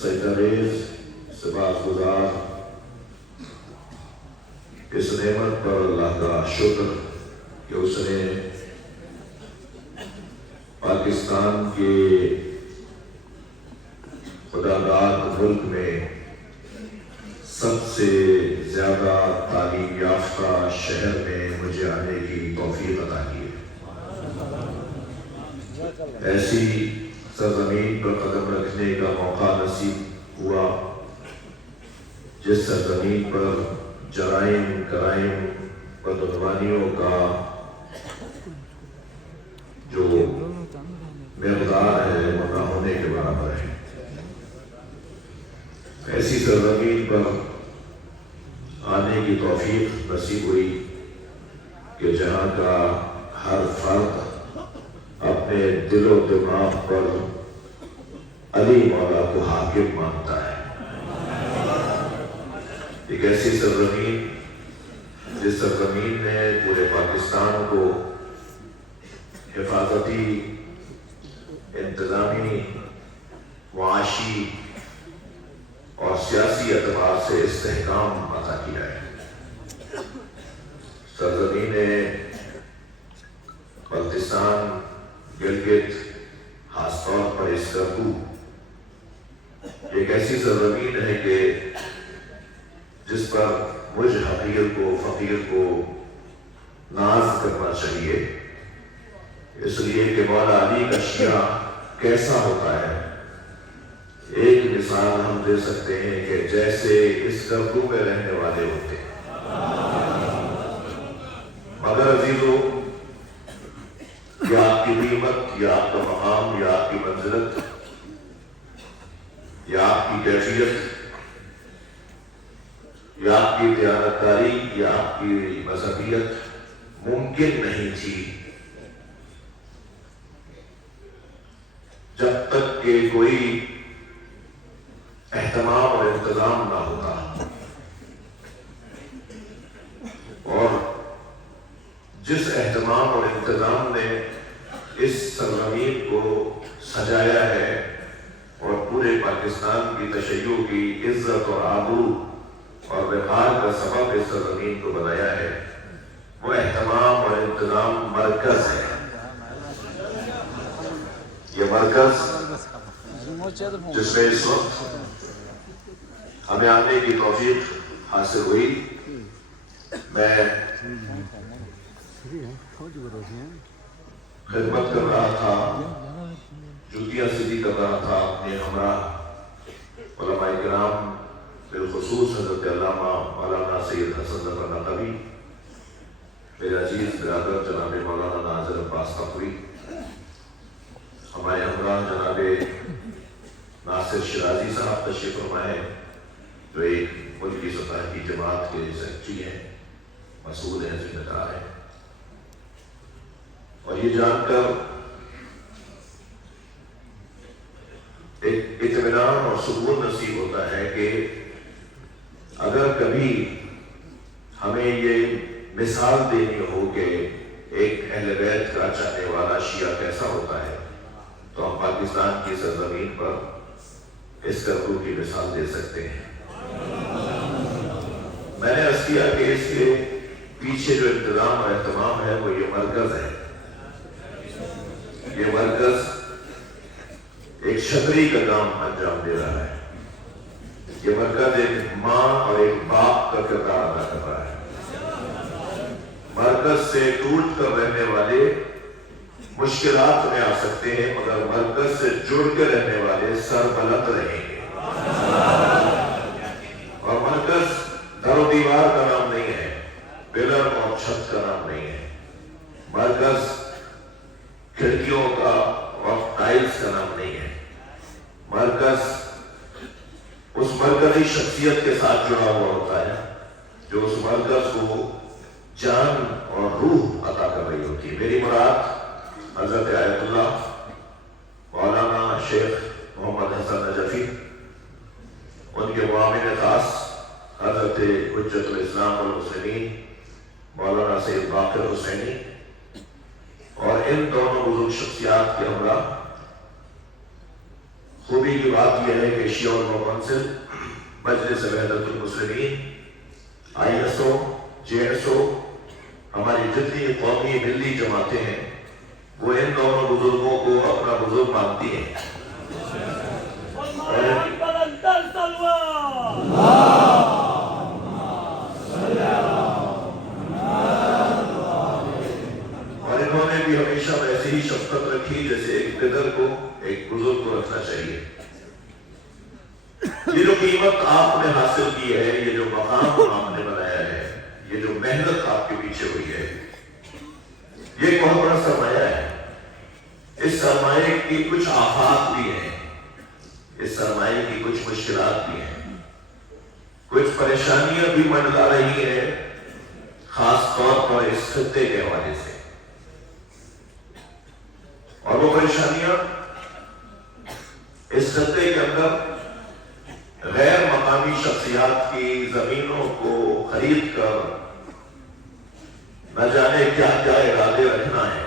سجدریز سپاس گزار اس نعمت پر اللہ کا شکر کہ اس نے پاکستان کے خداداد ملک میں سب سے زیادہ تعلیم یافتہ شہر میں مجھے آنے کی توفیق عطا کی ہے۔ ایسی سرزمین پر قدم رکھنے کا موقع نصیب ہوا جس سرزمین پر جرائم کرائم بدعنوانیوں کا جو مقدار ہے وہ نہ ہونے کے برابر ہے۔ ایسی سرزمین پر آنے کی توفیق نصیب ہوئی کہ جہاں کا ہر فرد اپنے دل و دماغ پر علی مولا کو حاکم مانتا ہے۔ ایک ایسی سرزمین جس سرزمین نے پورے پاکستان کو حفاظتی، انتظامی، معاشی اور سیاسی اعتبار سے استحکام عطا کیا ہے۔ سرزمین بلتستان، گلگت، خاص طور پر اسکردو ایک ایسی سرزمین ہے کہ جس پر مجھ حقیر کو، فقیر کو ناز کرنا چاہیے، اس لیے کہ مولا علی کا شیعہ کیسا ہوتا ہے۔ ایک مثال ہم دے سکتے ہیں کہ جیسے اسکردو میں رہنے والے ہوتے ہیں، مگر عزیزو یا آپ کی قیمت، یا آپ کا مقام، یا آپ کی منزلت، یا آپ کی کیفیت، یا آپ کی دیانتداری، یا آپ کی مذہبیت ممکن نہیں تھی جب تک کہ کوئی اہتمام اور انتظام نہ ہوتا۔ اور جس اہتمام اور انتظام نے اس سرزمین کو سجایا ہے اور پورے پاکستان کی تشیع کی عزت اور آبرو اور وقار کا سبب اس سرزمین کو بنایا ہے، وہ اہتمام اور انتظام مرکز ہے۔ یہ مرکز جس میں اس وقت ہمیں آنے کی توفیق حاصل ہوئی، میں خدمت کر رہا تھا، جوتیاں سیدھی کر رہا تھا اپنے ہمراہ علماء کرام، بالخصوص حضرت علامہ مولانا سید حسن ظفر نقوی، میرے عزیز برادر جناب مولانا ناظر عباس تقوی، ہمارے ہمراہ جناب ناصر شرازی صاحب تشریف فرما ہے جو ایک ملکی سطح کی جماعت کے سیکرٹری ہیں، مسئول ہیں، ذمہ دار ہیں۔ اور یہ جان کر ایک اطمینان اور سکون نصیب ہوتا ہے کہ اگر کبھی ہمیں یہ مثال دینی ہو کہ ایک اہل بیت کا چاہنے والا شیعہ کیسا ہوتا ہے تو ہم پاکستان کی سرزمین پر اسکردو کی مثال دے سکتے ہیں۔ میں نے عرض کیا کہ اس کے پیچھے جو انتظام اور اہتمام ہے وہ یہ مرکز ہے۔ یہ مرکز ایک چھتری کا کام انجام دے رہا ہے۔ یہ مرکز ایک ماں اور ایک باپ کا کردار ادا کر رہا ہے۔ مرکز سے ٹوٹ کر رہنے والے مشکلات میں آ سکتے ہیں، مگر مرکز سے جڑ کے رہنے والے سربلند رہیں گے۔ اور مرکز در و دیوار کا نام نہیں ہے، پلر اور چھت کا نام نہیں ہے۔ مرکز کھڑکیوں کا اور ٹائلز کا نام نہیں ہے۔ مرکز اس مرکزی شخصیت کے ساتھ جڑا ہوا ہوتا ہے جو اس مرکز کو جان اور روح عطا کر رہی ہوتی ہے۔ میری مراد حضرت آیت اللہ مولانا شیخ محمد حسن نجفی، ان کے معاون خاص حضرت حجت الاسلام والمسلمین مولانا سید باقر حسینی، اور ان دونوں بزرگ شخصیات کے ہمراہ خوبی کی بات یہ ہے کہ شیعہ علماء کونسل، مجلس وحدت المسلمین، ISO، JSO، ہماری جتنی قومی ملی جماعتیں ہیں وہ ان دونوں بزرگوں کو اپنا بزرگ مانتی ہیں، اور انہوں نے بھی ہمیشہ ویسے ہی شفقت رکھی جیسے ایک پدر کو ایک بزرگ کو رکھنا چاہیے۔ یہ جو قیمت آپ نے حاصل کی ہے، یہ جو مقام آپ نے بنایا ہے، یہ جو محنت آپ کے پیچھے ہوئی ہے، یہ ایک بہت بڑا سرمایہ ہے۔ اس سرمایہ کی کچھ آفات بھی ہیں، اس سرمایہ کی کچھ مشکلات بھی ہیں، کچھ پریشانیاں بھی منڈلا رہی ہیں، خاص طور پر اس خطے کے حوالے سے، اور وہ پریشانیاں اس خطے کے اندر غیر مقامی شخصیات کی زمینوں کو خرید کر نہ جانے کیا کیا ارادے رکھنا ہے۔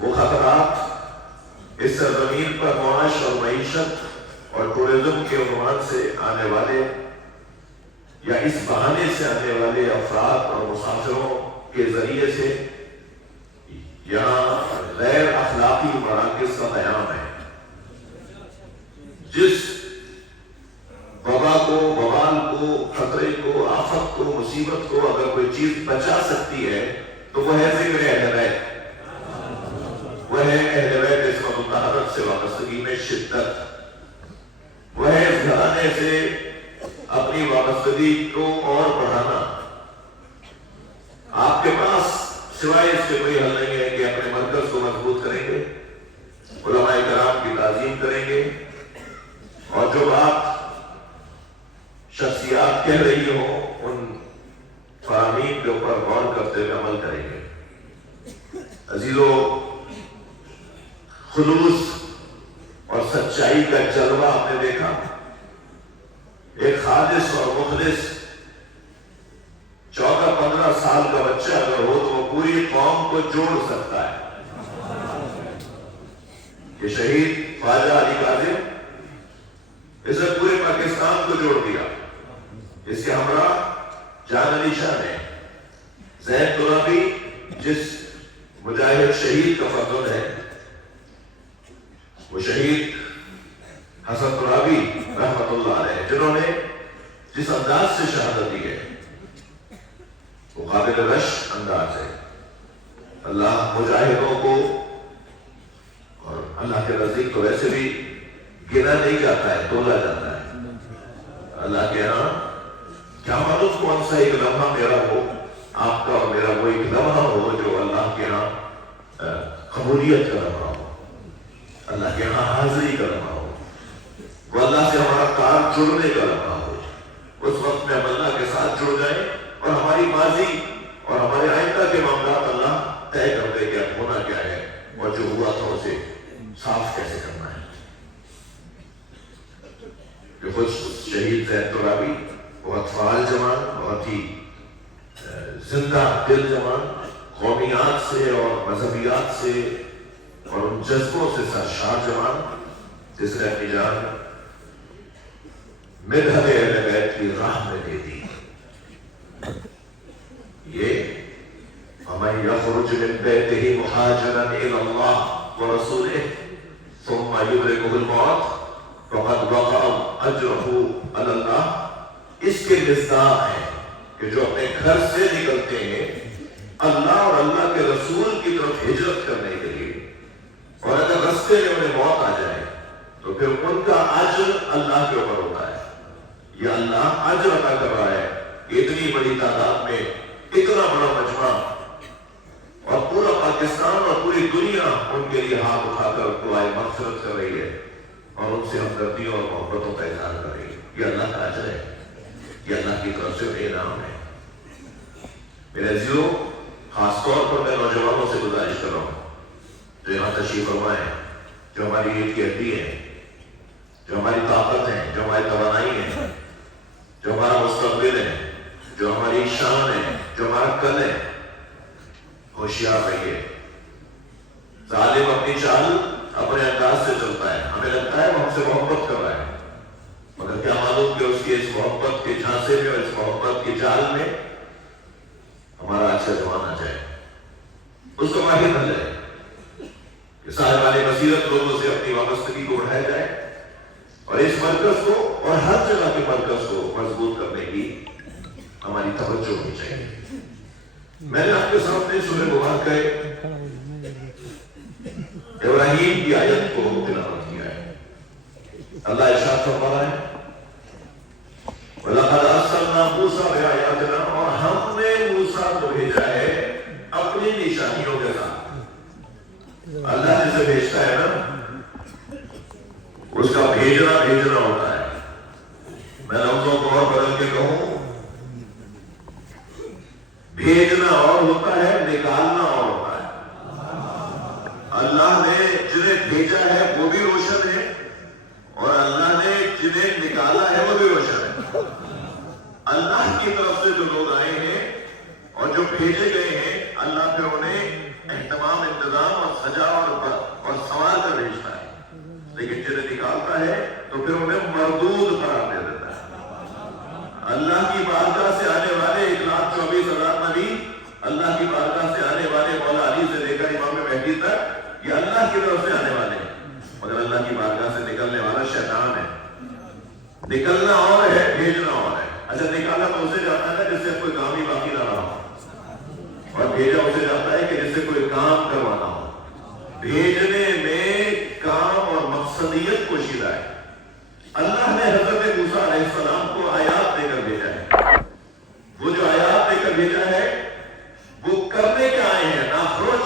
وہ خطرات اس سرزمین پر معاش اور معیشت اور ٹورزم کے عنوان سے آنے والے یا اس بہانے سے آنے والے افراد اور مسافروں کے ذریعے سے یہاں غیر اخلاقی مراکز کا قیام ہے۔ جس وبا کو، وبال کو، خطرے کو، آفت کو، مصیبت کو اگر کوئی چیز بچا سکتی ہے تو وہ ہے ذکر اہل بیت، وہ ہے اہل بیت عصمت الطہارت سے وابستگی میں شدت، وہ ہے اس گھرانے سے اپنی وابستگی کو اور بڑھانا۔ آپ کے پاس سوائے اس کے کوئی حل نہیں ہے کہ اپنے مرکز کو مضبوط کریں گے، علماء کرام کی تعظیم کریں گے، اور جو بات شخصیات کہہ رہی ہو ان فرامین کے اوپر غور کرتے ہوئے عمل کریں گے۔ عزیزو، خلوص اور سچائی کا جلوہ آپ نے دیکھا۔ ایک خالص اور مخلص 14-15 سال کا بچہ اگر ہو تو وہ پوری قوم کو جوڑ سکتا ہے۔ یہ شہید خواجہ علی کاظم، اس نے پورے پاکستان کو جوڑ دیا۔ اس کے ہمراہ جان علی شاہ نے، زید ترابی جس مجاہد شہید کا فرزند ہے، وہ شہید حسن ترابی رحمت اللہ علیہ، جنہوں نے جس انداز سے شہادت دی ہے وہ قابل رشک انداز ہے۔ اللہ مجاہدوں کو، اور اللہ کے نزدیک تو ویسے بھی گنا نہیں جاتا ہے، تولا جاتا ہے۔ اللہ کے ہاں کیا معلوم کون سا ایک لمحہ میرا ہو، آپ کا اور میرا وہ ایک لمحہ ہو جو اللہ کے ہاں قبولیت کا لمحہ ہو، اللہ کے ہاں حاضری کا لمحہ ہو، وہ اللہ سے ہمارا کار جڑنے کا لمحہ ہو۔ اس وقت میں ہم اللہ کے ساتھ جڑ جائیں اور ہماری ماضی اور ہمارے آئندہ کے معاملات اللہ طے کر دے کہ اب ہونا کیا ہے اور جو ہوا تھا اسے صاف کیسے کرنا ہے۔ کہ خود شہید زید ترابی بہت فعال جوان، بہت ہی زندہ دل جوان، قومیات سے اور مذہبیات سے اور ان جذبوں سے سرشار جوان، جس نے اپنی جان مدحت اہل بیت کی راہ میں دے دی۔ یہ وَمَن يَخْرُجْ مِن بَيْتِهِ مُهَاجِرًا إِلَى اللَّهِ وَرَسُولِهِ ثُمَّ يُدْرِكُهُ الْمَوْتُ فَقَدْ وَقَعَ أَجْرُهُ عَلَى اللَّهِ۔ اس کے مصداق ہے کہ جو اپنے گھر سے نکلتے ہیں اللہ اور اللہ کے رسول کی طرف ہجرت کرنے کے لیے، اور اگر رستے میں انہیں موت آ جائے تو پھر ان کا اجر اللہ کے اوپر ہوتا ہے۔ یہ اللہ اجر عطا کر رہا ہے کہ اتنی بڑی تعداد میں اتنا بڑا مجمع اور پورا پاکستان اور پوری دنیا ان کے لیے ہاتھ اٹھا کر دعائے مغفرت کر رہی ہے اور ان سے ہمدردیوں اور محبتوں کا اظہار کر رہی ہے۔ یہ اللہ کا اجر ہے، یہ اللہ کی طرف سے انعام ہے۔ میرے عزیزو، خاص طور پر میں نوجوانوں سے گزارش کر رہا ہوں جو یہاں تشریف فرما ہے، جو ہماری ریڑھ کی ہڈی ہے، جو ہماری طاقت ہے، جو ہماری توانائی ہے، جو ہمارا مستقبل ہے، جو ہماری شان ہے، جو ہمارا کل ہے، ہوشیار رہیے۔ जालिम अपनी चाल अपने अंदाज से चलता है, हमें लगता है वो हमसे मोहब्बत कर रहा है, मगर क्या मालूम कि उसकी इस मोहब्बत के झांसे में और इस मोहब्बत की चाल में हमारा अच्छा जवान आ जाए, उसको माहिर न जाए कि साहिब वाले बसीरत लोगों से अपनी वाबस्तगी को उठाया जाए और इस मरकज को और हर जगह के मरकज को मजबूत करने की हमारी तवज्जो होनी चाहिए। मैंने आपके सामने सूरह मुबारक इब्राहिम की आयत को तिलावत किया है। अल्लाह इरशाद फरमा रहा है, वलक़द अर्सलना मूसा बिआयातिना, और हमने मूसा को भेजा है अपनी निशानियों के साथ। अल्लाह जिसे भेजता है ना, उसका भेजना होता है। मैं लफ्जों को और बदल के कहूं, भेजना और होता है, निकालना और होता है। अल्लाह ने जिन्हें भेजा है वो भी रोशन है, और अल्लाह ने जिन्हें निकाला है वो भी रोशन है। अल्लाह की तरफ से जो लोग आए हैं और जो भेजे गए हैं, अल्लाह फिर उन्हें एहतमाम, इंतजाम और सजा और सवाल कर भेजता है, लेकिन जिन्हें निकालता है तो फिर उन्हें मरदूद करार दे देता है। अल्लाह की बारगाह से आने वाले 1,24,000 नबी, अल्लाह की बारगाह से आने वाले मौला अली से लेकर इमाम महदी तक, ये अल्लाह की तरफ से आने वाले हैं, मगर अल्लाह की बारगाह से निकलने वाला शैतान है। निकलना और है, भेजना और है। अच्छा, निकाला तो उसे जाता है ना जिससे कोई काम ही बाकी ना रहा हो, और भेजा उसे जाता है कि जिससे कोई काम करवाना हो। भेजने में काम और मकसदियत पोशीदा है। अल्लाह ने हजरत मूसा अलैहिस्सलाम को आयात देकर भेजा है। वो जो आयात देकर भेजा है वो करने के आए हैं, नाखरोच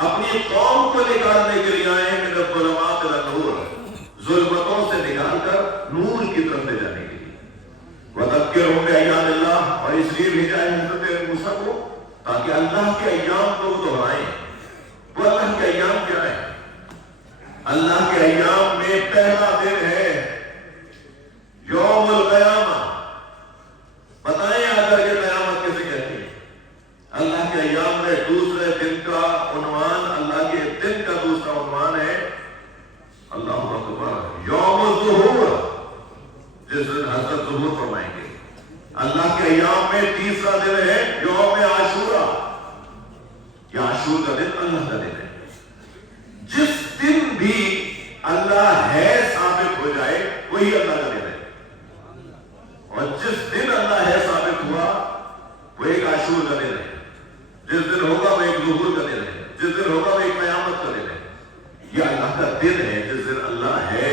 अपनी कौम को निकालने के लिए आए हैं, जुल्मतों से निकालकर नूर की तरफ ले जाने के लिए। वज़क्किरहुम बिअय्यामिल्लाह, और इसलिए भेजा है हजरत मूसा को ताकि अल्लाह के अय्याम को दोहराएं। वो अल्लाह के अय्याम क्या है? अल्लाह के अय्याम में पहला दिन है यौमुल क़यामा। बताएं आकर के क़यामत किसे कहती है? अल्लाह के अय्याम में दूसरे दिन का उन्वान, अल्लाह के दिन का दूसरा उन्वान है अल्लाहु अकबर, यौमुल ज़ुहूर, जिस दिन हज़रत ज़ुहूर फरमाएंगे। अल्लाह के अय्याम में तीसरा दिन है यौम आशूरा। यह आशूर का दिन अल्लाह का दिन है। जिस दिन भी अल्लाह है साबित हो जाए वही अल्लाह का दिन है, और जिस दिन अल्लाह है साबित हुआ वो एक आशूर का दिन है। जिस दिन होगा वो एक ज़ुहूर का दिन है, जिस दिन होगा वो एक क़यामत का दिन है। यह अल्लाह का दिन है जिस दिन अल्लाह है,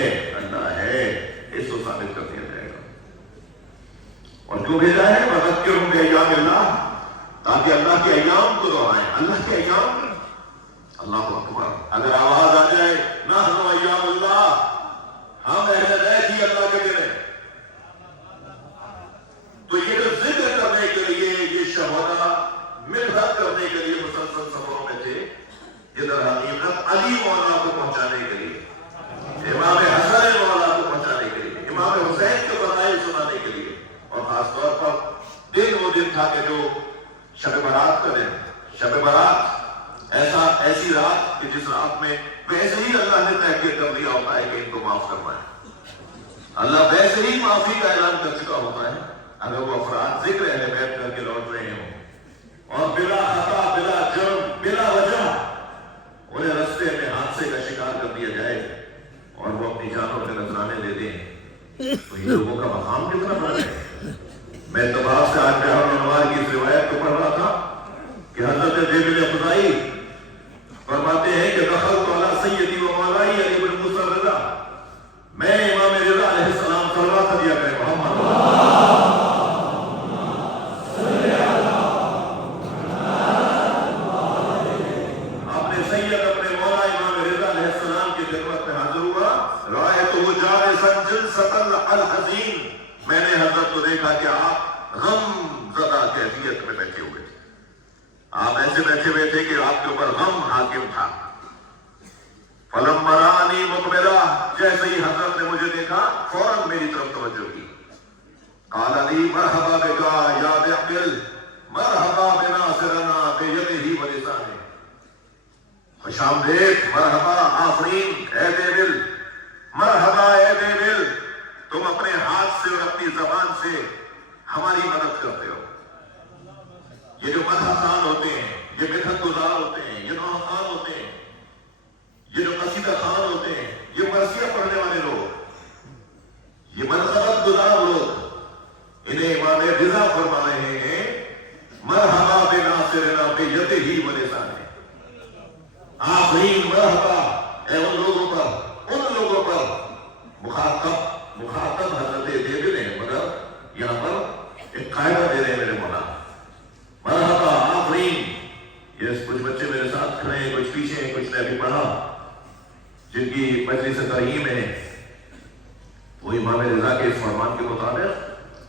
इसको साबित कर दिया जाएगा। और क्यों भेजा है? वज़क्किरहुम बिअय्यामिल्लाह, ताकि अल्लाह के अय्याम को दोहराएं। अल्लाह के अय्याम, अल्लाहु अकबर। अगर आवाज आ जाए नहनु अय्यामुल्लाह, हम अहले बैत ही अल्लाह के दिन है, तो ये जो जिक्र करने के लिए, ये शहादा मिलहत करने के लिए मुसलसल सफरों में थे, इधर हकीकत अली मौला को पहुंचाने के लिए, इमाम हसन मौला को पहुंचाने के लिए, इमाम हुसैन के बधाई सुनाने के लिए, और खासतौर पर दिन वो दिन था कि जो शब बारात का दिन, शब बारात ऐसी रात कि जिस रात में वैसे ही अल्लाह ने तय कर दिया होता है कि इनको माफ करना है। अल्लाह वैसे ही माफी का ऐलान कर चुका होता है अगर वो अफराद जिक्र अहले बैत करके लौट रहे हो और बिला खता, बिला जुर्म, बिला वजह उन्हें रास्ते में हादसे का शिकार कर दिया जाए और वो अपनी जानों के नजराने दे दें, तो इन लोगों का मकाम कितना बड़ा है। मैं तबाह से आज बिहार की इस रिवायत को पढ़ रहा था कि हजरत जेबिल खुदाई फरमाते हैं कि दखल तो अला सय्यदी व मौलाई अली इब्न मूसा रज़ा, मैं इमाम रज़ा अलैहिस्सलाम सल्लल्लाहु अलैहि वसल्लम अपने सैयद, अपने मौला इमाम रज़ा अलैहिस्सलाम की खिदमत में हाजिर हुआ। रायतुहु जालिसन जिलसतन अल हज़ीन, मैंने हजरत को देखा कि आप गम ज़दा कैफियत में बैठे हुए थे। आप ऐसे बैठे हुए थे कि आपके ऊपर गम हाकिम था। फलम्मा रानी मुक़बिला, जैसे ही हजरत ने मुझे देखा फौरन मेरी तरफ तवज्जो की। क़ाल ली मरहबा बिका या बिअक़िल مرحبا بناصرنا بیدہ ولسانہ، خوش آمدید، مرحبا آفرین اے دیول، مرحبا اے دیول، تم اپنے ہاتھ سے اور اپنی زبان سے ہماری مدد کرتے ہو۔ یہ جو مدح خان ہوتے ہیں، یہ مدحت گزار ہوتے ہیں، یہ نوح خان ہوتے ہیں، یہ جو قصیدہ خان ہوتے ہیں، یہ مرثیہ پڑھنے والے لوگ، یہ منقبت گزار لوگ، انہیں امام رضا فرما رہے ہیں مرحبا بناصرنا بیدہ ولسانہ، آفرین مرحبا اے ان لوگوں پر مخاطب حضرت دیوی نے، مگر یہاں پر ایک قاعدہ دے رہے ہیں میرے مولا، مرحبا آفرین۔ یہ کچھ بچے میرے ساتھ کھڑے ہیں، کچھ پیچھے ہیں، کچھ نے ابھی پڑھا، جن کی مجلس ترہیم ہے، وہ امام رضا کے اس فرمان کے مطابق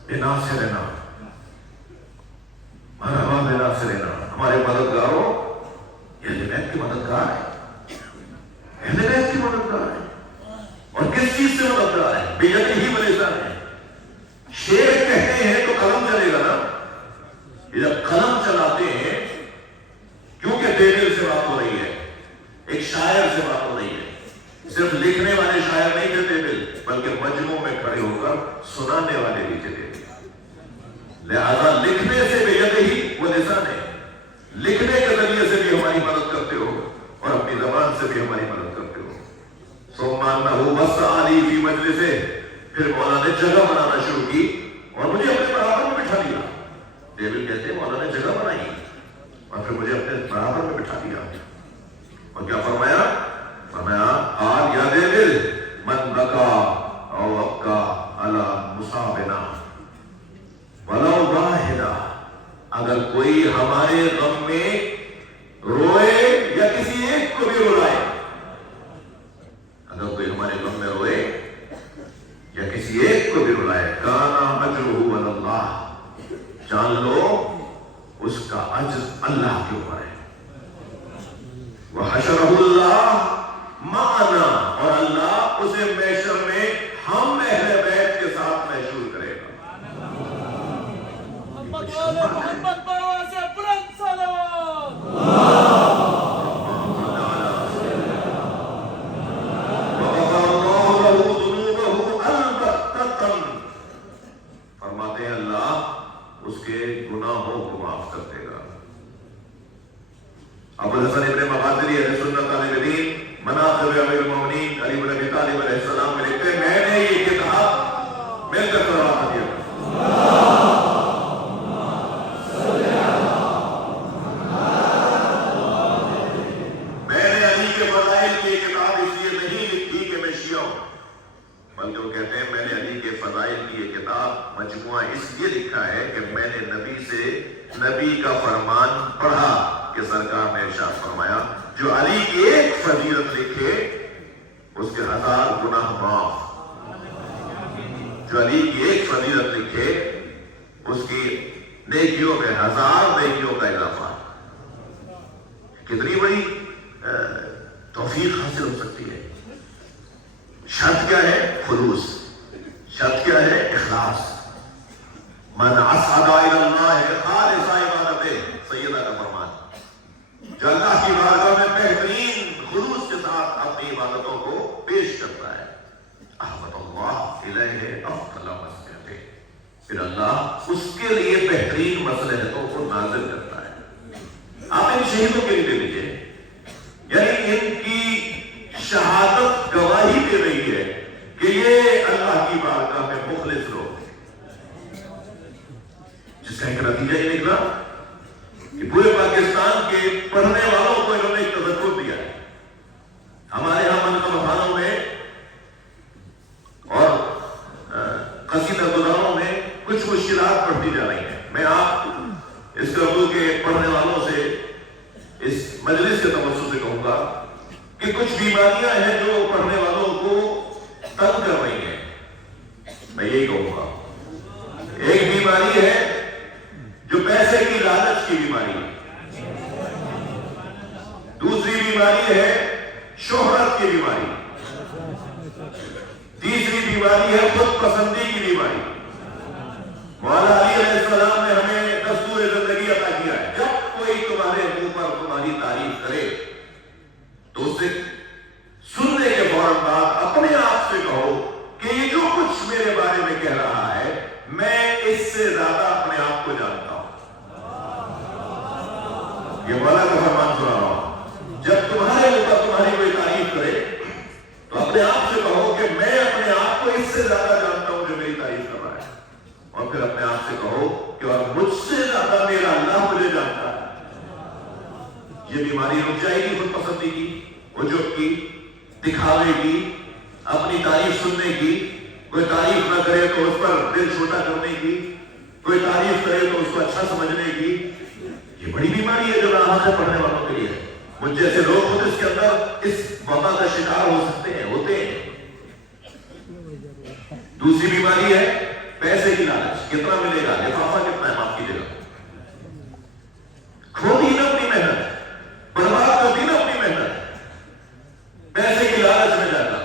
بناصرنا، مرحبا بناصرنا، ہمارے مددگاروں، اہل بیت کی مددگار ہے، اہل بیت کی مددگار ہے، اور کس چیز سے مددگار ہے؟ بیدہ ولسانہ ہے۔ شعر کہتے ہیں تو قلم چلے گا نا، یہ جب قلم چلاتے ہیں، کیونکہ دیویل سے بات ہو رہی ہے، ایک شاعر سے بات ہو رہی ہے، صرف لکھنے والے شاعر نہیں تھے دیویل، بلکہ مجموع میں کھڑے ہو کر سنانے والے بھی تھے دیویل۔ لہذا لکھنے سے بیدہ ولسانہ، لکھنے کے ذریعے سے بھی ہماری مدد کرتے ہو اور اپنی زبان سے بھی ہماری مدد کرتے ہو۔ ثم انہ وسع لی فی مجلسہ، پھر مولا نے جگہ بنانا شروع کی اور مجھے اپنے برابر میں بٹھا دیا۔ دیویل کہتے ہیں مولا نے جگہ بنائی اور پھر مجھے اپنے برابر میں بٹھا دیا، اور کیا فرمایا؟ فرمایا قال یا دیویل من بکا او ابکا علی مصابنا ولو واحدہ، اگر کوئی ہمارے غم میں روئے یا کسی ایک کو بھی رلائے، اگر کوئی ہمارے غم میں روئے یا کسی ایک کو بھی رلائے، کانا اجرہ علی اللہ، جان لو اس کا اجر اللہ کے اوپر ہے، وحشرہ اللہ معنا، اور اللہ اسے محشر میں ہم اہل بیت کے ساتھ محشور کرے گا۔ محمد بابا سے بلند سلام۔ فرماتے ہیں اللہ اس کے گناہوں کو معاف کر دے گا۔ ابو الحسن ابن مغازری اہل سنت طالب دین مناقب امیر المومنین علی بن ابی طالب علیہ السلام میں لکھتے ہیں میں نے یہ کتاب مل کر کروا دیا، میں نے علی کے فضائل کی کتاب اس لیے نہیں لکھی کہ میں شیعہ ہوں، بلکہ وہ کہتے ہیں میں نے علی کے فضائل کی یہ کتاب مجموعہ اس لیے لکھا ہے کہ میں نے نبی کا فرمان پڑھا کہ سرکار نے ارشاد فرمایا جو علی کی ایک فضیلت لکھے اس کے 1000 گناہ معاف، جو علی کی ایک فضیلت لکھے اس کی نیکیوں میں 1000 نیکیوں کا اضافہ۔ کتنی بڑی توفیق حاصل ہو سکتی ہے۔ شرط کیا ہے؟ خلوص، شرط کیا ہے؟ اخلاص۔ من اصعد الی اللہ خالص عبادتہ، سیدہ کا فرمان، جو اللہ کی بارگاہ میں بہترین خلوص کے ساتھ اپنی عبادتوں کو پیش کرتا ہے، احمد اللہ الیہ افضل مسئلہ، پھر اللہ اس کے لیے بہترین مصلحتوں کو نازل کرتا ہے۔ آپ ان شہیدوں کے لیے لے لیجیے، یعنی ان کی شہادت گواہی دے رہی ہے کہ یہ اللہ کی بارگاہ میں مخلص لوگ ہیں، جس کا ایک نتیجہ یہ نکلا کہ پورے پاکستان کے پڑھنے والوں کو انہوں نے ایک تذکر دیا ہے۔ ہمارے یہاں منقب خانوں میں اور قصیدہ گزاروں میں کچھ مشکلات پڑھتی جا رہی ہیں۔ میں آپ اس اردو کے پڑھنے والوں سے اس مجلس کے توسط سے کہوں گا کہ کچھ بیماریاں ہیں جو پڑھنے والوں کو تنگ کر رہی ہیں۔ میں یہی کہوں گا، ایک بیماری ہے جو پیسے کی لالچ کی بیماری ہے، دوسری بیماری ہے شہرت کی بیماری، تیسری بیماری ہے خود پسندی کی بیماری۔ مولا علی علیہ السلام نے ہمیں دستور زندگی عطا की तारीफ करे तो उसे सुनने के फौरन बाद अपने आप से कहो कि ये जो कुछ मेरे बारे में कह रहा है मैं इससे ज्यादा अपने आप को जानता हूं। ये वाला का फरमान सुना रहा हूं। जब तुम्हारे ऊपर तुम्हारी कोई तारीफ करे तो अपने आप से कहो कि मैं अपने आप को इससे ज्यादा जानता हूं जो मेरी तारीफ कर रहा है, और फिर अपने आप से कहो कि और मुझसे ज्यादा मेरा अल्लाह मुझे जानता है। ये बीमारी रुक जाएगी खुद पसंदी की, उजुब की, दिखावे की, अपनी तारीफ सुनने की। कोई तारीफ ना करे तो उस पर दिल छोटा करने की, कोई तारीफ करे तो उसको अच्छा समझने की। ये बड़ी बीमारी है जो राह से पढ़ने वालों के लिए। मुझ जैसे लोग खुद इसके अंदर इस वबा का शिकार हो सकते हैं, होते हैं। दूसरी बीमारी है पैसे की लालच। कितना मिलेगा, लिफाफा कितना है, माफ कीजिएगा, खो दी ना अपनी मेहनत, बर्बाद कर दी ना अपनी मेहनत पैसे की लालच में जाकर।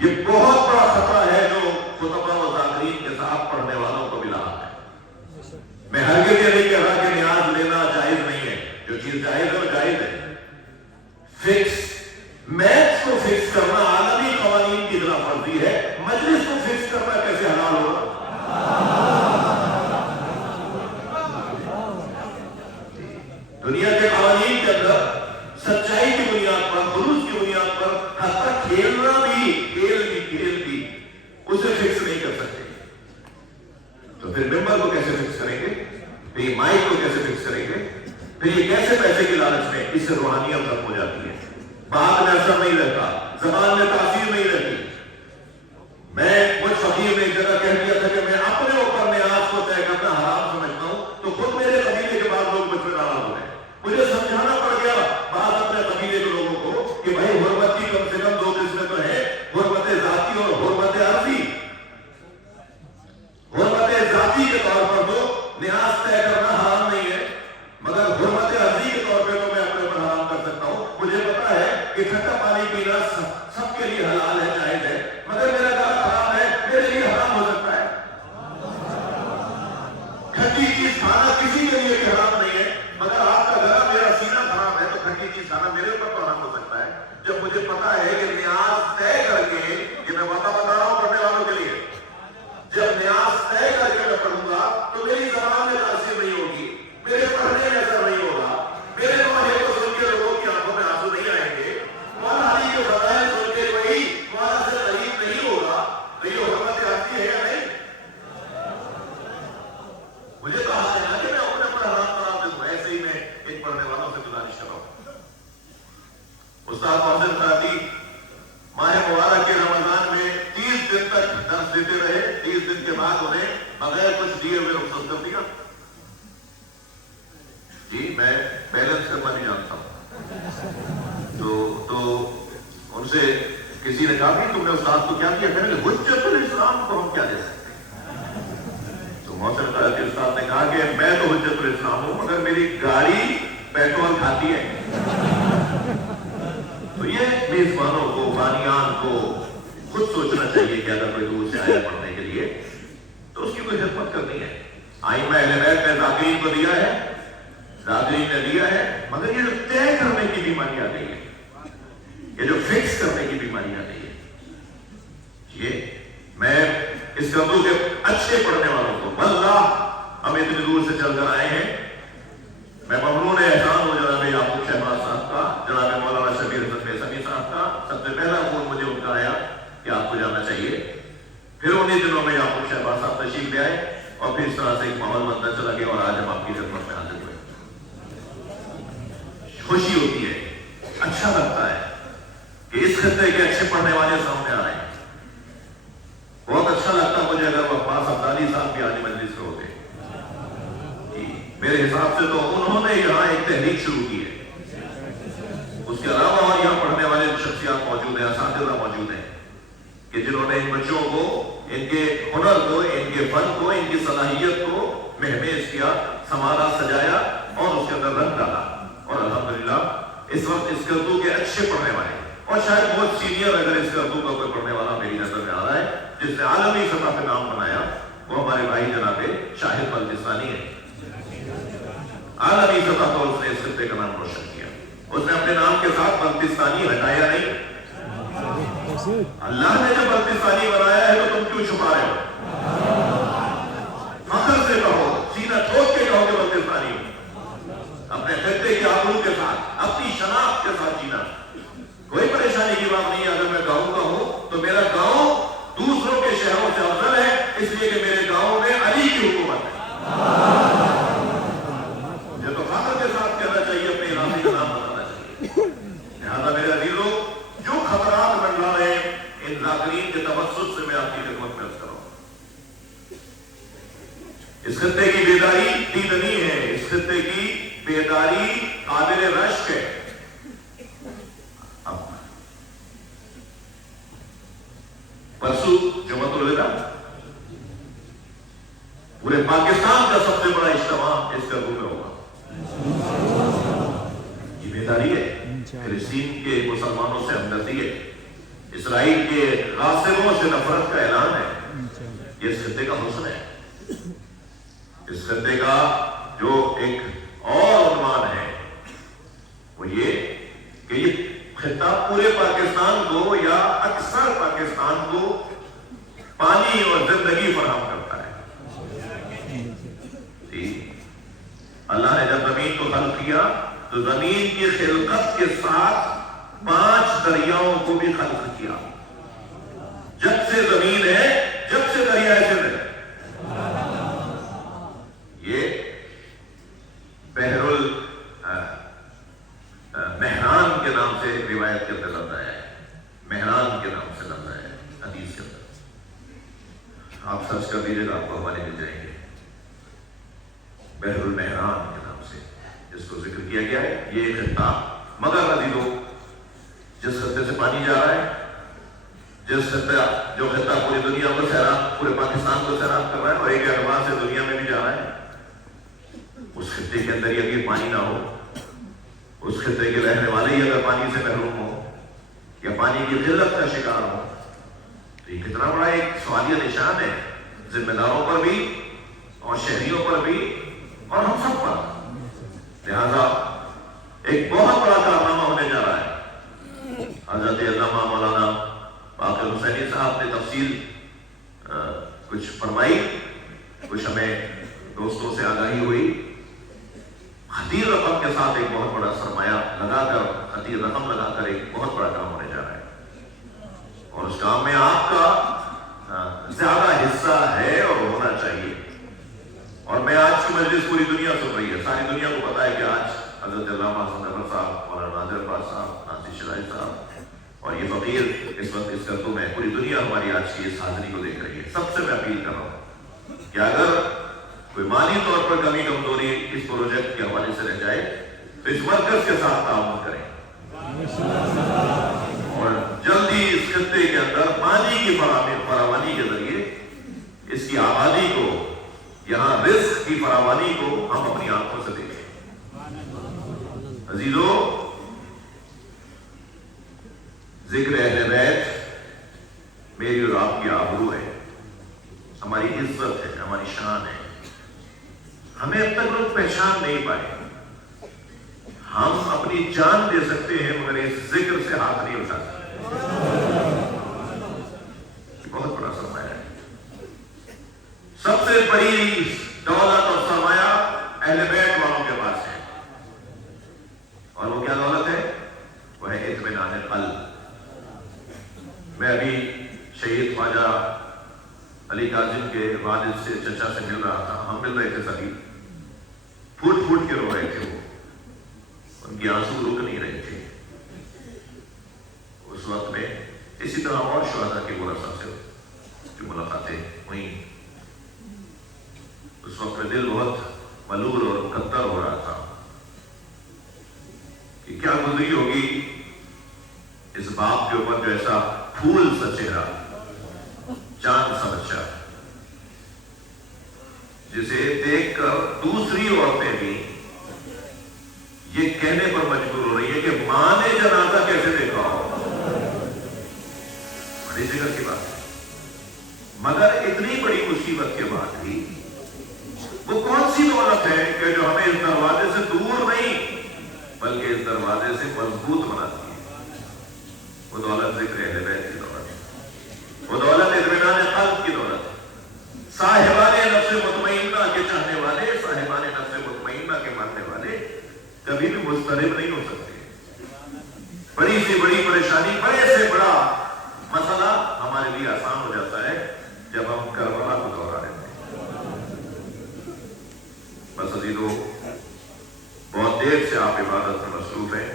ये बहुत बड़ा खतरा है जो खुतबा व ज़ाकिरीन के साथ पढ़ने वालों को मिला है। मैं हरगिज़ ये नहीं कह रहा कि न्याज लेना जायज नहीं है, जो चीज जायज है वो जायज है। फिक्स मैच को फिक्स करना आलमी क़वानीन की खिलाफ वर्जी है। मजलिस को फिक्स करना कैसे हलाल होगा? दुनिया के क़वानीन के अंदर सच्चाई की बुनियाद पर, खुलूस की बुनियाद पर हत्ता खेल भी उसे फिक्स नहीं कर सकते। तो फिर मेंबर को कैसे फिक्स करेंगे, फिर माइक को कैसे फिक्स करेंगे, फिर ये कैसे पैसे की लालच में इससे रूहानियत खत्म हो जाती है। बात में असर नहीं रहता, जबान में तासीर नहीं रहती। मैं कुछ फकीर ने एक जगह कह दिया था कि मैं अपने ऊपर न्याज को तय करना हराम समझता हूं, तो खुद मेरे कबीले के बाद लोग मुझ पर नाराज हो गए। मुझे समझाना पड़ गया बाद अपने कबीले के लोगों को कि भाई हुर्मत की कम से कम दो किस्में तो है, हुर्मत जाती और हुर्मत अर्जी। हुर्मत जाती के तौर पर तो न्याज तय करना हराम नहीं है, मगर हुर्मत अर्जी के तौर पर तो मैं अपने ऊपर हराम कर सकता हूं। मुझे पता है कि ठंडा पानी पीना सबके लिए हलाल है, जायज है, मगर मेरा गला खराब है, मेरे लिए हराम हो सकता है। खट्टी चीज खाना किसी के लिए हराम नहीं है, मगर आपका गला, मेरा सीना खराब है तो खट्टी चीज खाना मेरे ऊपर तो हराम हो सकता है। जब मुझे पता है कि न्याज तय करके, ये मैं बात बता रहा हूं पढ़ने वालों के लिए, जब न्याज तय करके मैं पढ़ूंगा तो मेरी जबान में तासीर नहीं होगी, मेरे पढ़ने में असर नहीं होगा, मेरे माहे को सुन के लोगों की आंखों में आंसू नहीं आएंगे, मौला अली के फज़ाइल सुन के कोई मौला से करीब नहीं होगा। तो ये हुर्मत आती है या नहीं? मुझे तो हाथ है कि मैं अपने पर हराम करार दे दूं। ऐसे ही मैं एक पढ़ने वालों से गुजारिश कर रहा हूं, उस्ताद मोहसिन सादी माह मुबारक के रमजान में 30 दिन तक दर्स देते रहे। 30 दिन के बाद उन्हें बगैर कुछ दिए हुए रुखसत कर दिया। जी मैं बैलेंस करना नहीं जानता हूं। तो उनसे किसी ने कहा कि तुमने उस्ताद को क्या दिया? कहने लगे हुज्जतुल इस्लाम को हम क्या दे सकते? तो मोहसिन सादी उस्ताद ने कहा कि मैं तो हुज्जतुल इस्लाम हूं, मगर मेरी गाड़ी पेट्रोल खाती है। तो ये मेजबानों को, बानियान को खुद सोचना चाहिए कि अगर कोई दूर से आया पढ़ने के लिए तो उसकी कोई खिदमत करनी है। आइम्मा अहले बैत ने ज़ाकिरीन को दिया है, ज़ाकिरीन ने दिया है, मगर ये जो तय करने की बीमारी आ गई है, ये जो फिक्स करने की बीमारी आ गई है, ये मैं इस कदू के अच्छे पढ़ने वालों को, वल्लाह हम इतनी दूर से चलकर आए हैं, मैं ममनून एहसान हो जनाब याकूब शहबाज साहब का, जनाब मौलाना शबीर हसन समी साहब का। सबसे पहला फोन मुझे उनका आया कि आपको जाना चाहिए। फिर उन्हीं दिनों में याकूब शहबाज साहब तशरीफ ले आए और फिर इस तरह से एक माहौल बनता चला गया और आज हम आपकी खिदमत में हाजिर हुए। खुशी होती है, अच्छा लगता है कि इस खित्ते के अच्छे पढ़ने वाले सामने आ रहे हैं। बहुत अच्छा लगता मुझे अगर वो अब्बास अब्दाली साहब भी आज मजलिस में होते। मेरे हिसाब से तो उन्होंने यहाँ एक तहरीक शुरू की है। उसके अलावा और यहाँ पढ़ने वाले शख्सियात मौजूद हैं, असातिज़ा मौजूद हैं कि जिन्होंने इन बच्चों को, इनके हुनर को, इनके फन को, इनकी सलाहियत को महमेज किया, संवारा, सजाया और उसके अंदर रंग डाला। और अल्हम्दुलिल्लाह इस वक्त इस उर्दू के अच्छे पढ़ने वाले, और शायद बहुत सीनियर अगर इस उर्दू का कोई पढ़ने वाला मेरी नजर में आ रहा है जिसने आलमी सतह पर नाम बनाया, वो हमारे भाई जनाबे शाहिद बल्तिस्तानी है। عالمی سطح پر اس نے اس خطے کا نام روشن کیا. اس نے اپنے نام کے ساتھ بلتستانی ہٹایا نہیں. اللہ نے جو بلتستانی بنایا ہے تو تم کیوں چھپا رہے ہو؟ فخر سے کہو, سینہ ٹھوک کے کہو کہ بلتستانی ہو. اپنے خطے کی آبرو کے ساتھ, اپنی شناخت کے ساتھ جینا. کوئی پریشانی کی بات نہیں ہے اگر میں گاؤں کا ہوں تو میرا گاؤں دوسروں کے شہروں سے افضل ہے, اس لیے کہ میرے گاؤں میں علی کی حکومت ہے. یہ تو فخر کے ساتھ کہنا چاہیے, اپنے علاقے کا نام بتانا چاہیے. لہٰذا میرے عزیزوں, جو خطرات منڈرا رہے ہیں ان ذاکرین کے توسط سے میں آپ کی خدمت میں عرض کروں. اس خطے کی بیداری دیدنی ہے, اس خطے کی بیداری قابل رشک ہے. پرسو جمعۃ الوداع پورے پاکستان کا سب سے بڑا اجتماع اس کربو میں ہوگا. یہ بیداری ہے, فلسطین کے مسلمانوں سے ہمدردی ہے, اسرائیل کے غاصبوں سے نفرت کا اعلان ہے. یہ اس خطے کا حسن ہے. اس خطے کا جو ایک اور عنوان ہے وہ یہ کہ یہ خطہ پورے پاکستان کو یا اکثر پاکستان کو پانی اور زندگی فراہم کرتا ہے. اللہ نے جب زمین کو خلق کیا تو زمین کی خلقت کے ساتھ 5 دریاؤں کو بھی خلق کیا. جب سے زمین ہے, جب سے دریا ہے, یہ بحر مہران کے نام سے روایت کے اندر لفظ ہے. مہران کے نام سے لفظ ہے حدیث کے اندر. آپ سرچ کر دیجیے گا, آپ کو حوالے مل جائیں گے. بحر المہران کے نام سے جس کو ذکر کیا گیا ہے یہ خطہ. مگر عزیزو, جس خطے سے پانی جا رہا ہے, جس خطہ جو خطہ پوری دنیا کو سیراب, پورے پاکستان کو سیراب کر رہا ہے اور ایک اعتبار سے دنیا میں بھی جا رہا ہے, اس خطے کے اندر یہ پانی نہ ہو, اس خطے کے رہنے والے ہی اگر پانی سے محروم ہو یا پانی کی قلت کا شکار ہو تو یہ کتنا بڑا ایک سوالیہ نشان ہے ذمہ داروں پر بھی اور شہریوں پر بھی اور ہم سب پر. لہذا ایک بہت بڑا کارنامہ ہونے جا رہا ہے. حضرت علامہ مولانا باقر حسینی صاحب نے تفصیل کچھ فرمائی, کچھ ہمیں دوستوں سے آگاہی ہوئی. خطیر رقم کے ساتھ ایک بہت بڑا سرمایہ لگا کر, خطیر رقم لگا کر ایک بہت بڑا کام ہونے جا رہا ہے اور اس کام میں آپ کا زیادہ حصہ ہے اور ہونا چاہیے. اور میں آج کی مجلس پوری دنیا سن رہی ہے, ساری دنیا کو پتا ہے کہ آج حضرت علامہ حسن احمد صاحب, مولانا نادر عباس صاحب, ناصر شرائع صاحب اور یہ فقیر اس وقت اس کرتوں میں پوری دنیا ہماری آج کی اس حاضری کو دیکھ رہی ہے. سب سے میں اپیل کر رہا ہوں کہ اگر کوئی مالی طور پر کمی کمزوری اس پروجیکٹ کے حوالے سے رہ جائے تو اس مرکز کے ساتھ تعاون کریں اور جلدی اس خطے کے اندر پانی کی فراوانی کے ذریعے اس کی آبادی کو, یہاں رزق کی فراوانی کو ہم اپنی آنکھوں سے دیکھیں. عزیزو, ذکر اہل بیت میری اور آپ کی آبرو ہے, ہماری عزت ہے, ہماری شان ہے. ہمیں اب تک لوگ پہچان نہیں پائے. ہم اپنی جان دے سکتے ہیں مگر اس ذکر سے ہاتھ نہیں اٹھا سکتے. بہت بڑا سرمایہ ہے. سب سے بڑی دولت اور سرمایہ اہل بیت والوں کے پاس ہے اور وہ کیا دولت ہے؟ وہ ہے اطمینان قلب. میں ابھی شہید خواجہ علی کاظم کے والد سے, چچا سے مل رہا تھا. ہم مل رہے تھے, سبھی پھوٹ پھوٹ کے رو رہے تھے. وہ ان کی آنسو رک نہیں رہے تھے. اس وقت میں اسی طرح اور شہداء کے ورثاء سے کی ملاقاتیں ہوئیں. اس وقت میں دل بہت ملول اور مقدر ہو رہا تھا کہ کیا گزری ہوگی اس باپ کے اوپر جو ایسا پھول سا چہرہ, چاند سا بچہ, جسے دیکھ کر دوسری عورتیں بھی یہ کہنے پر مجبور ہو رہی ہے کہ ماں نے جنازہ کیسے دیکھا ہو. بڑی فکر کی بات ہے. مگر اتنی بڑی مصیبت کے بعد بھی وہ کون سی دولت ہے کہ جو ہمیں اس دروازے سے मजबूत बनाती है। वो दौलत ज़िक्र अहले बैत की दौलत है, वो दौलत इत्मीनान क़ल्ब की दौलत है। साहिबाने नफ्स मुतमइन्ना के चाहने वाले, साहिबाने नफ्स मुतमइन्ना के मानने वाले कभी भी मुस्तरिब नहीं हो सकते। बड़ी से बड़ी परेशानी, बड़े से बड़ा मसला हमारे लिए आसान हो जाता है जब हम करबला को दोहरा लेते हैं। बस अजीजों, बहुत देर से आप इबादत में मसरूफ हैं,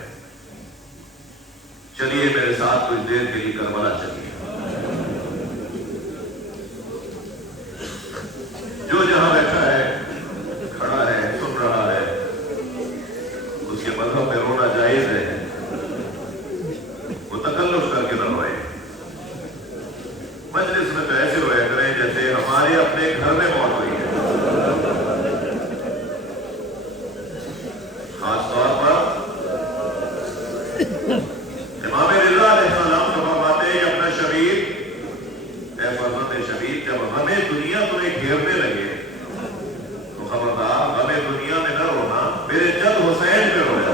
चलिए मेरे साथ कुछ देर के लिए करबला चलिए। जो जहां बैठा है, खड़ा है, सुन रहा है, उसके मजहब में रोना जायज है, वो तकल्लुफ करके न रोए। मजलिस में तो ऐसे रोया करें जैसे हमारे अपने घर में मौत हुई है। खास तौर पर इमाम रिज़ा अलैहिस्सलाम फरमाते हैं, अपना शबीर, ऐ फरज़ंद शबीर, जब हमें दुनिया तुम्हें घेरने लगे तो खबरदार हमें दुनिया में न रोना, मेरे जद हुसैन पे रोया।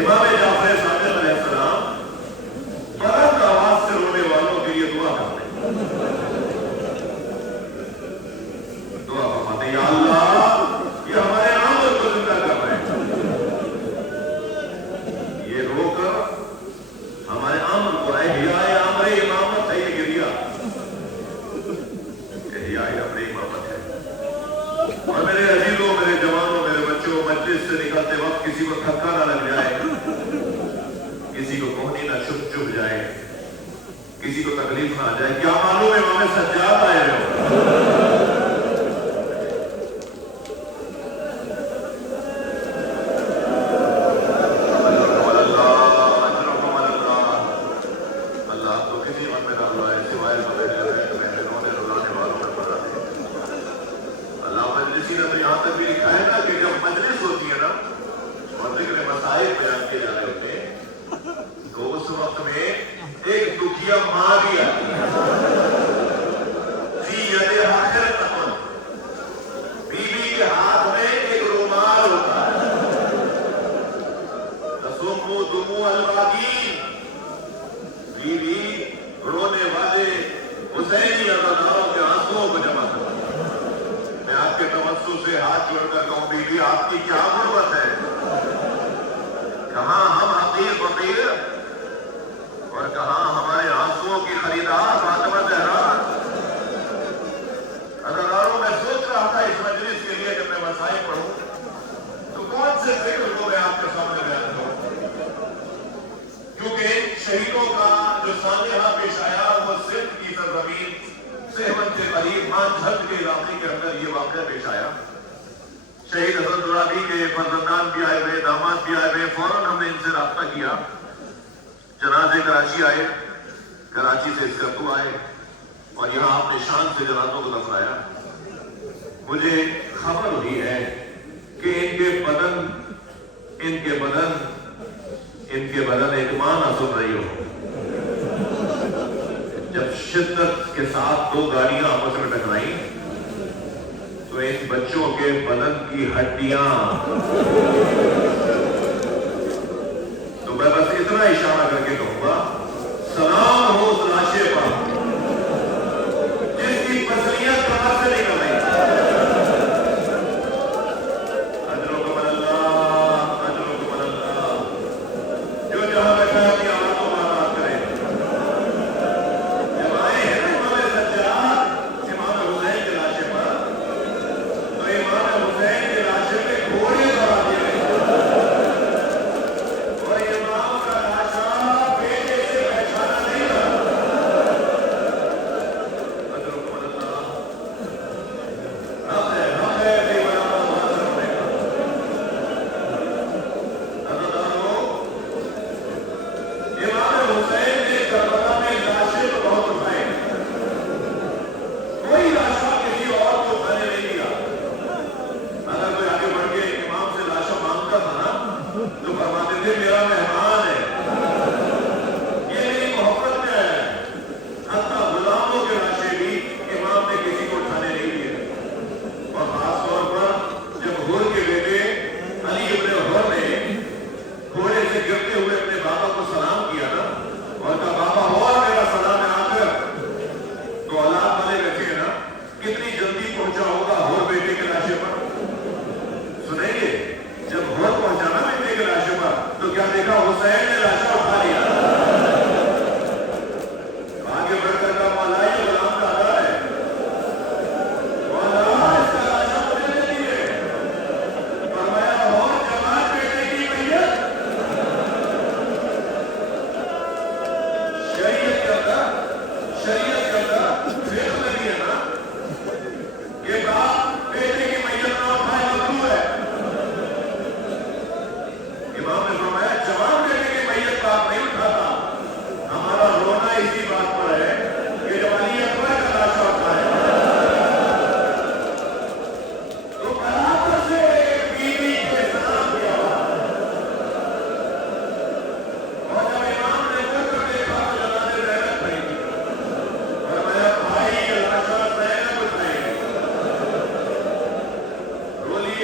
इमाम जाफर सादिक अलैहिस्सलाम बुलंद आवाज से रोने वालों के लिए दुआ करते, दुआ फरमाते, या अल्लाह, ये हमारे आमद को जिंदा कर रहे हैं, ये रोकर हमारे आमद को, इहयाए अमरे इमामत है, ये गिरिया इहयाए अमरे इमामत है। और मेरे अजीजों, मेरे जवानों, मेरे बच्चों, मस्जिद से निकलते वक्त किसी को धक्का ना लग जाए, किसी को कोहनी ना चुभ जाए, किसी को तकलीफ ना आ जाए। क्या मालूम है इमाम सज्जाद आए हो। अल्लाह तो किसी मन में ना बुलाए सिवाय रोने रुलाने वालों में बता दे। अल्लाह मजलिसी ने तो यहाँ तक भी लिखा है ना कि जब मजलिस होती है ना और जिक्र मसाइल बयान किए जा रहे होते हैं तो उस वक्त में एक दुखिया माँ भी आती है। बीवी के हाथ में एक रुमाल होता है। तसुम्मु दुमू अलबागीन, बीवी रोने वाले हुसैनी अज़ादारों के आंसुओं को जमा करती है। मैं आपके तवज्जो से हाथ जोड़कर कहूं, बीवी आपकी क्या गुर्बत है? कहां हम हकीर फकीर और कहां हमारे आंसुओं की खरीदार फातिमा ज़हरा। अज़ादारों, मैं सोच रहा था इस मजलिस के लिए जब मैं मसाइल पढ़ूं तो कौन से जिक्र को मैं आपके सामने बयान करूं, क्योंकि शहीदों का जो सानहा पेश आया वो सिंध की सरजमीन सेहवन के करीब मानझट के इलाके के अंदर ये वाक़या पेश आया। शहीद हसन दुरानी के फर्जंदान भी आए हुए, दामाद भी आए हुए। फौरन हमने इनसे राब्ता किया। जनाजे कराची आए, कराची से इसकतू आए और यहाँ आपने शान से जनाजों को दफनाया। मुझे खबर हुई है कि इनके बदन एक मां ना सुन रही हो। जब शिद्दत के साथ दो गाड़ियां आपस में टकराई तो इन बच्चों के बदन की हड्डियां, तो मैं बस इतना इशारा करके कहूंगा, सलाम हो उस लाशे पर जिसकी पसलियां कमर से निकल रही। अजरुकुम अल्लाह, जो जहां बैठा है अपनी आवाज़ों में बात करे। जब आए हैं इमाम सज्जाद इमाम हुसैन के लाशे पर, तो इमाम हुसैन के लाशे पे घोड़े दौड़ा दिए गए और इमाम का लाशा बेटे से पहचाना नहीं था।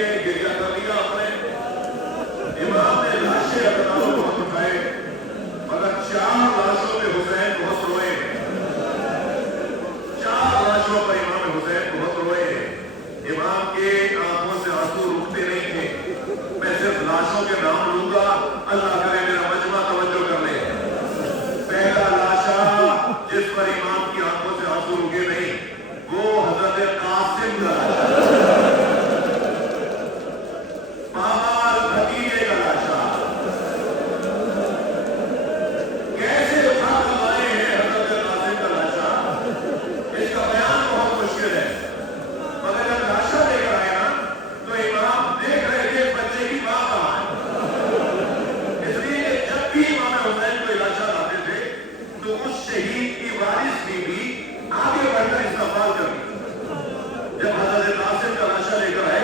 है, गिरिया कर लिया आपने। इमाम ने लाशें अपनाओ बहुत उठाए, मगर 4 लाशों पे हुसैन बहुत रोए। 4 लाशों पर इमाम हुसैन बहुत रोए। इमाम के आंखों से आंसू रुकते नहीं थे। मैं सिर्फ लाशों के नाम लूंगा, अल्लाह करे मेरा मजमा तवज्जो कर ले। पहला लाशा जिस पर इमाम की आंखों से आंसू रुके नहीं, वो हजरत कासिम का लाशा, पामाल भतीजे का लाशा। कैसे उठा कर लाए हैं हजरत कासिम का लाशा, इसका बयान बहुत मुश्किल है। मगर जब लाशा लेकर आए ना, तो इमाम देख रहे थे बच्चे की मां कहां है। इसलिए जब भी इमाम हुसैन को लाशा लाते थे, तो उस शहीद की वारिस बीवी आगे बढ़कर इस्तेमाल करती। जब हजरत कासिम का लाशा लेकर आए,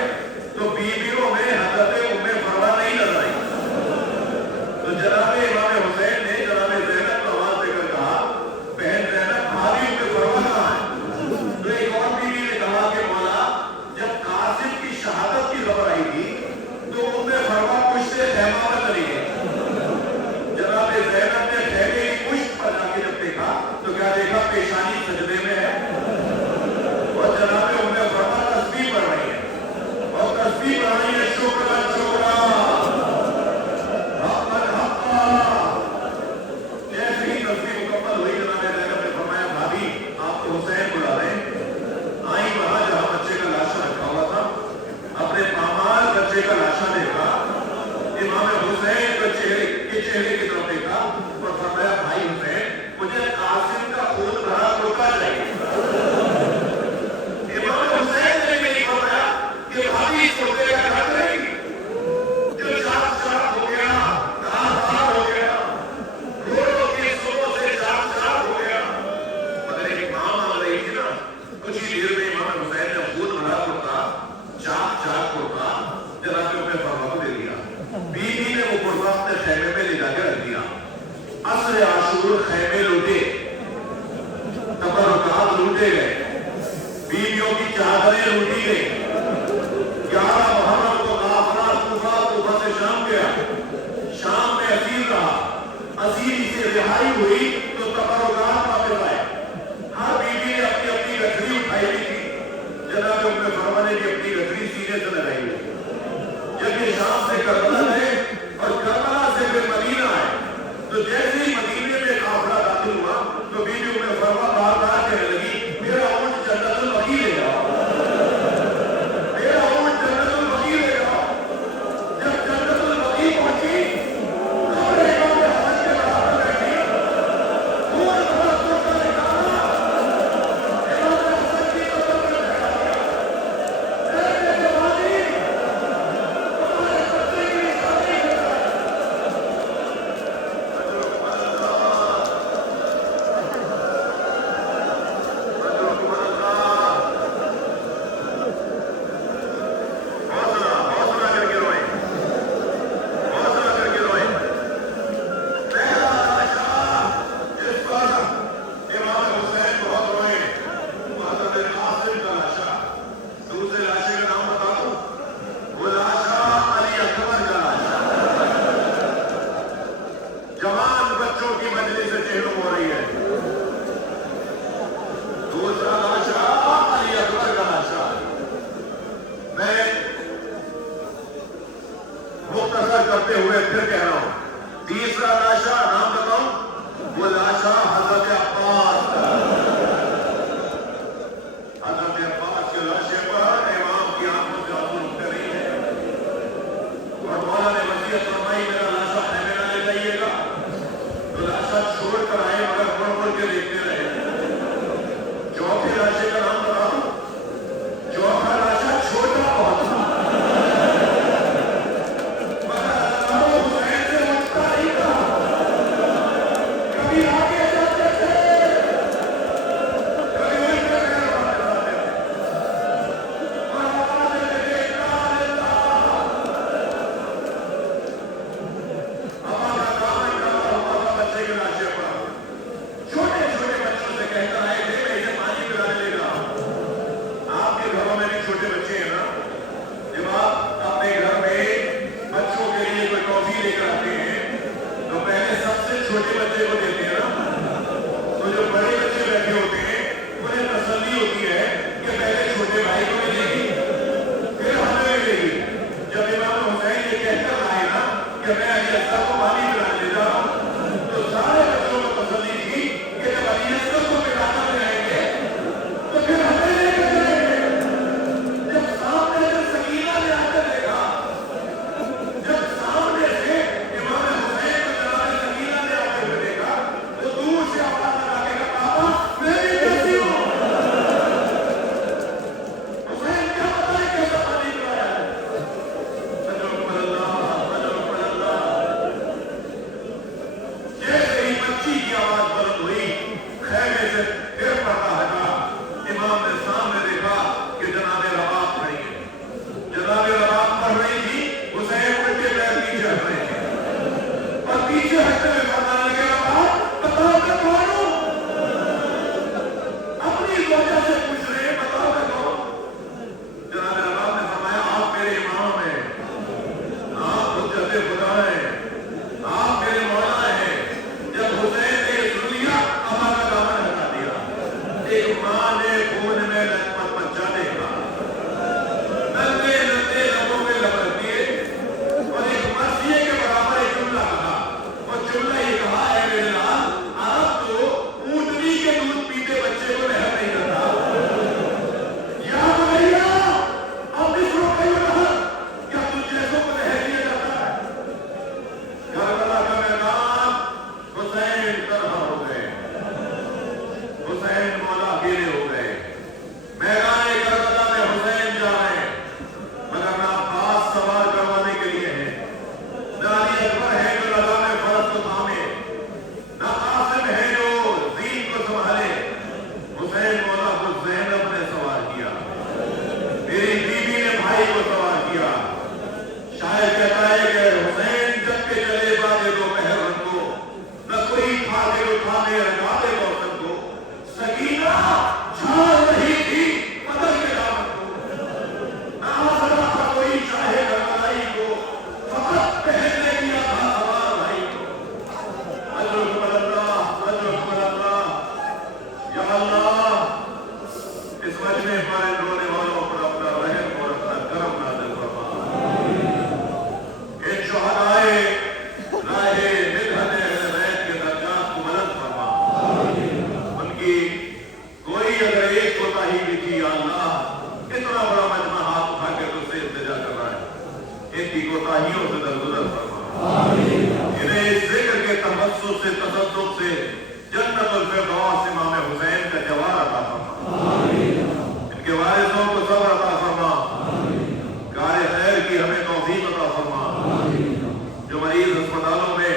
तो बीवियों में हजरत उम्मे फरवा नहीं लगाई। तो जनाब इमाम हुसैन ने जनाब ज़ैनब को आवाज देकर कहा, बहन ज़ैनब, भाभी उम्मे फरवा कहां है? तो एक और बीवी ने कहा कि मौला, जब कासिम की शहादत की खबर आई थी, तो उम्मे फरवा पुश्ते खैमा में चली गई। जनाब ज़ैनब ने खैमे की पुश्त पर जाके जब देखा, तो क्या देखा? पेशानी सजदे में है और जनाब उम्मे फरवा तस्बीह पढ़ रही है। और तस्बीह पढ़ रही है, शुक्र शुक्रा हक़्क़न हक़्क़ा। जैसे ही तस्बीह मुकम्मल हुई, जनाब ज़ैनब ने फरमाया, भाभी आप तो हुसैन बुला रहे हैं। आई वहां जहां बच्चे का लाशा रखा हुआ था, अपने पामाल बच्चे का लाशा देखा, इमाम हुसैन के चेहरे की तरफ देखा और फरमाया, भाई हुसैन, मुझे कासिम का खून भरा कुर्ता चाहिए। इमाम हुसैन ने भी नहीं फरमाया कि भाभी इस कुर्ते का क्या करेगी, जो चाक चाक हो गया, धार हो गया, घोड़ों की सुबह से चाक चाक हो गया। मगर एक मां मांग रही थी ना, कुछ ही देर में इमाम हुसैन ने खून भरा कुर्ता, चाक चाक कुर्ता जनाब उम्मे फरवा को दे दिया। बीवी ने वो कुर्ता अपने खैमे में ले जाकर रख दिया। असर आशूर खैमे लूटे, तबरुकात लूटे गए, बीवियों की चादरें लूटी गई। 11 मुहर्रम को काफिला कूफा से शाम गया, शाम में असीर रहा। असीरी से रिहाई हुई तो तबरुकात वापस आए। हर बीवी ने अपनी अपनी गठरी उठाई हुई थी। जनाब उम्मे फरवा ने भी अपनी गठरी सीने से लगाई हुई। जब ये शाम से करबला गए और करबला से फिर मदीना आए, तो जैसे ही मदीने में काफिला दाखिल हुआ, तो बीवी उम्मे फरवा बार-बार कहने लगी, मेरा ऊंट जन्नतुल बकी ले जाओ, मेरा ऊंट जन्नतुल बकी ले जाओ। जब जन्नतुल बकी पहुंची, खबरें इमाम हसन के बराबर बैठी, खून भरा कुर्ता निकाला, इमाम हसन की कदम में बैठा दिया। ऐसे जवानी तुम्हारे बच्चे की शादी हो जाए। हौसला करके रोए, हौसला करके रोए। पहला लाशा जिस पर इमाम हुसैन बहुत रोए, वो हज़रत कासिम का लाशा। दूसरे लाशे का नाम बता दूं, वो लाशा अली अकबर का लाशा। जवान बच्चों की मजलिस से चेहरों हो रही है। दूसरा लाशा अली अकबर का लाशा। मैं मुख्तसर करते हुए फिर कह रहा हूं, तीसरा लाशा नाम बताऊं, वो लाशा हजरत अब्बास का। हजरत अब्बास के लाशे पर इमाम की आंखों से आंसू रुकते नहीं है और मौला ने वसीयत फरमाई, मेरा लाशा खैमे में ले जाइएगा। तो लाशा छोड़ कर आए, मगर मुड़ के देखते रहे। चौथे लाशे का नाम बताऊं, चौथा लाशा छोटा बहुत था, मगर इमाम हुसैन से उठता नहीं था। कभी आगे जाते थे, तबाहियों से दरगुजर फरमा। इन्हें इस जिक्र के तवस्सुल से तसद्दुक से जन्नतुल फिरदौस इमाम हुसैन का जवार अता फरमा। इनके वारिसों को सब्र अता फरमा। कार्य खैर की हमें तौफीक अता फरमा। जो मरीज अस्पतालों में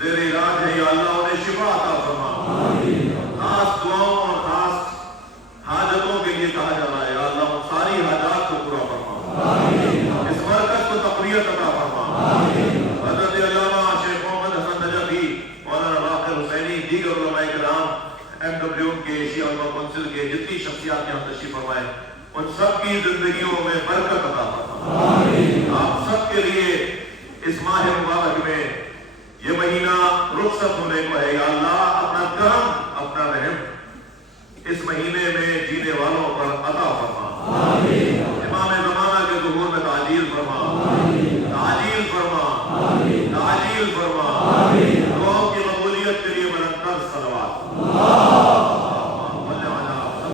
ज़ेर इलाज है या अल्लाह उन्हें शिफा अता फरमा। खास दुआओं और खास हाजतों के लिए कहा जा रहा है, या अल्लाह उन सारी हाजात को पूरा फरमा। इस मरकज को तक़वियत अता फरमा। हज़रत अल्लामा शेख मोहम्मद हसन नजफी, मौलाना बाक़िर हुसैनी, दीगर उलमाए किराम, MW के एशिया उलमा काउंसिल के जितनी शख्सियात यहाँ तशरीफ फरमाए, उन सब की जिंदगियों में बरकत अता फरमा। आप सब के लिए इस माह मुबारक में ये महीना रुखसत होने को है, या अल्लाह अपना करम, अपना रहम इस महीने में जीने वालों पर अता फरमा।